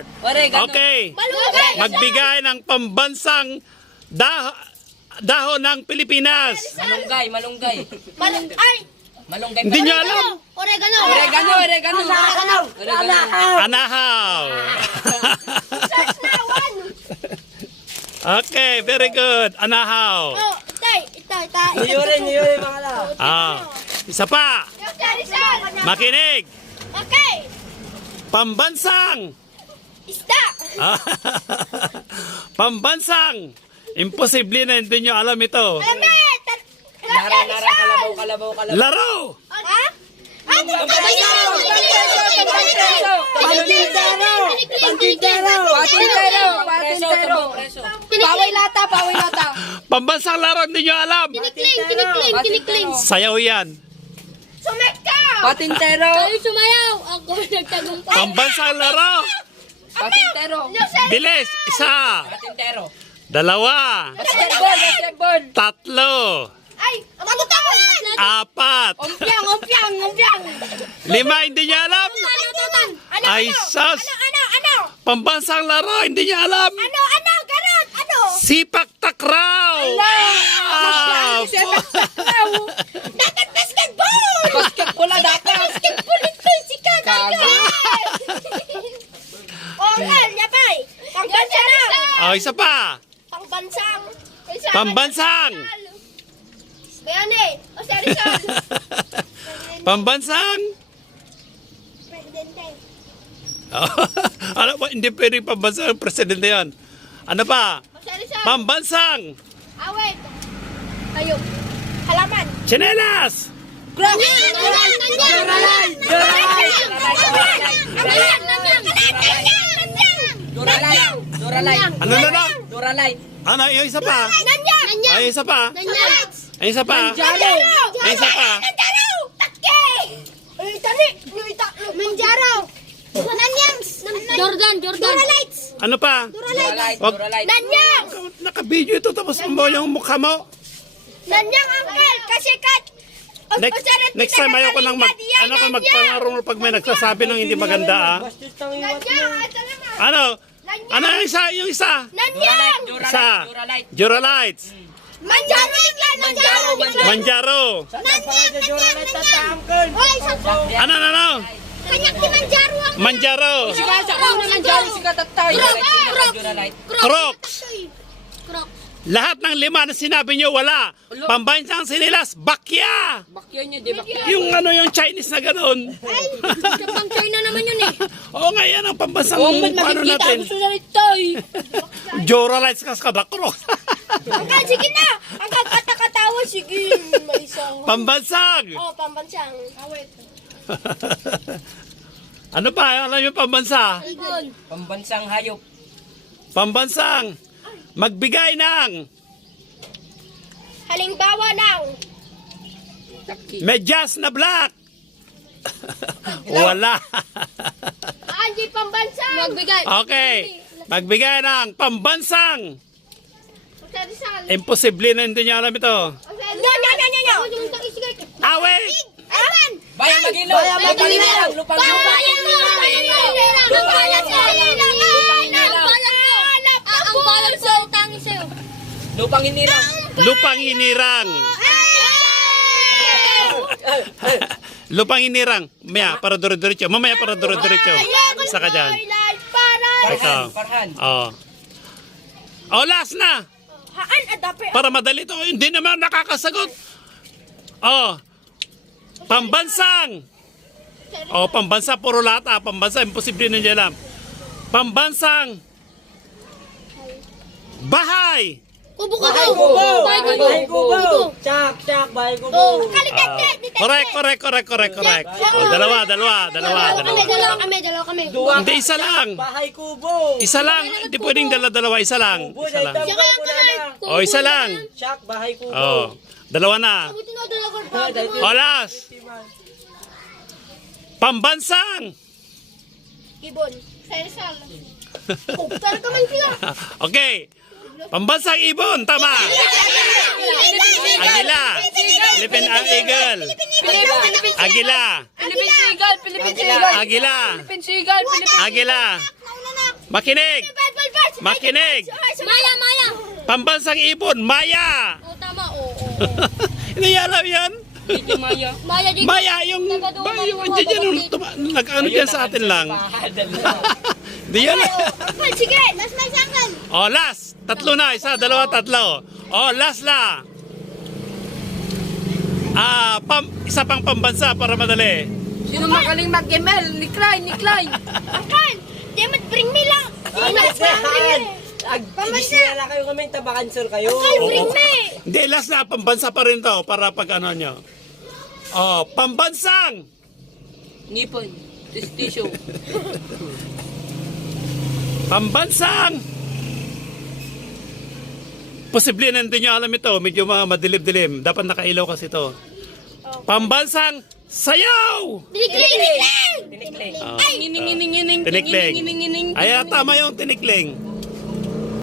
Oregano. Okay. Malunggay. Magbigay ng pambansang dahon ng Pilipinas. Malunggay, malunggay. Ay! Malunggay. Hindi nyo alam. Oregano. Oregano, oregano. Oregano. Anahaw. Search na, one. Okay, very good. Anahaw. Oh, tay. Niyuri mga lao. Isa pa. Makinig. Okay. Pambansang. Isda. Pambansang. Imposible na hindi nyo alam ito. Alamit. Kalabaw. Laro. Ha? Patintero. Paway lata. Pambansang laro hindi nyo alam. Tinikling. Sayaw yan. Sumeka. Patintero. Kayo sumayaw. Ako nagtagumpay. Pambansang laro. Patintero. Bilis. Isa. Patintero. Dalawa. Basketball. Tatlo. Ay, matutawin. Apat. Umpiang. Lima hindi nyo alam. Ano? Ay, sus. Ano? Pambansang laro hindi nyo alam. Ano? Ganon. Ano? Sipak takraw. Dapat basketball. Basketball na dapat. Basketball ito. Sikat. Oh, yapay. Pangbansa na. Oh, isa pa. Pangbansang. Pambansang. Bayani. O si Arizal. Pambansang. Presidente. Ano ba? Hindi pwede pambansang presidente yan. Ano pa? O si Arizal. Pambansang. Awit. Ayun. Halaman. Chinelas. Duralay. Ano na? Duralay. Ano? Yung isa pa. Nanyang. Ay, isa pa. Nanyang. Ay, isa pa. Manjaro. Ay, isa pa. Manjaro. Take. Manjaro. Nanyang. Jordan. Duralights. Ano pa? Duralay. Wag- Duralay. Nanyang. Naka-video ito tapos mo yung mukha mo. Nanyang uncle. Kasi kat. Next time ayaw ko nang magpalaro pag may nagsasabi ng hindi maganda. Nanyang. Ito naman. Ano? Ano yung isa? Yung isa? Nanyang. Isa. Juralites. Manjaro. Manjaro. Hoy, sa Ano? kanyak ni Manjaro ang Manjaro. Crocs. Lahat ng lima na sinabi nyo, wala. Pambansang sinilas, bakya. Bakyo niya, di bakyo. Yung Chinese na gano'n. pang China naman yun eh. Oo nga, yan ang pambansang ano natin. Juralites kas kada Crocs. Hanggang, sige na. Hanggang kata-katawa, sige. May isang. Pambansang. Oh, pambansang. Awit. Ano pa? Alam yung pambansa? Pambansang hayop. Pambansang. Magbigay ng Halimbawa ng medyas na black. Wala. Anji pambansang. Magbigay. Okay. Magbigay ng pambansang. Rizal. Imposible na hindi niya alam ito. Nyo. Awit. Ewan. Bayang Magilo. Lupang Lupang Hinirang. Lupang hinirang. Lupang hinirang. Para duro-diretso. Mamaya para duro-diretso. Isa ka dyan. Ikaw. Farhan. Oh, last na. Haan adape. Para madali to. Hindi naman nakakasagot. Oh. Pambansang. Oh, pambansa puro lata. Pambansa imposible na niya alam. Pambansang bahay. Kubo. Bahay kubo. Chak, bahay kubo. Correct. Oh, dalawa. Dalawa kami. Hindi, isa lang. Bahay kubo. Isa lang. Hindi pwedeng dala-dalawa. Isa lang. Isa lang. Oh, isa lang. Chak, bahay kubo. Oh, dalawa na. Oh, last. Pambansang. Ibon. Rizal. Talaga man sila. Okay. Pambansang ibon. Tama. Agila. Philippine Eagle. Agila. Philippine Seagull. Agila. Agila. Makinig! Makinig! Maya, Maya. Pambansang ibon, Maya! O, tama, oo. Hindi alam yan? Dito Maya. Maya, di Maya, yung nag-ano dyan sa atin lang. Di yan. Uncle, sige, last na isang uncle. Oh, last. Tatlo na. Isa, dalawa, tatlo. Oh, last na. Isa pang pambansa para madali. Sino magaling mag-ML? Niklay. Uncle, Demet, bring me lang. Ag-isinala kayo kami, tabakan-sir kayo. Uncle, bring me. Hindi, last na. Pambansa pa rin to para pag ano nyo. Oh, pambansang! Nipon. Tissue. Pambansang! Posible na hindi nyo alam ito. Medyo madilim-dilim. Dapat nakailaw kasi ito. Pambansang sayaw! Tinikling! Tinikling. Oh. Tinikling. Tinikling. Ayan, tama yung tinikling.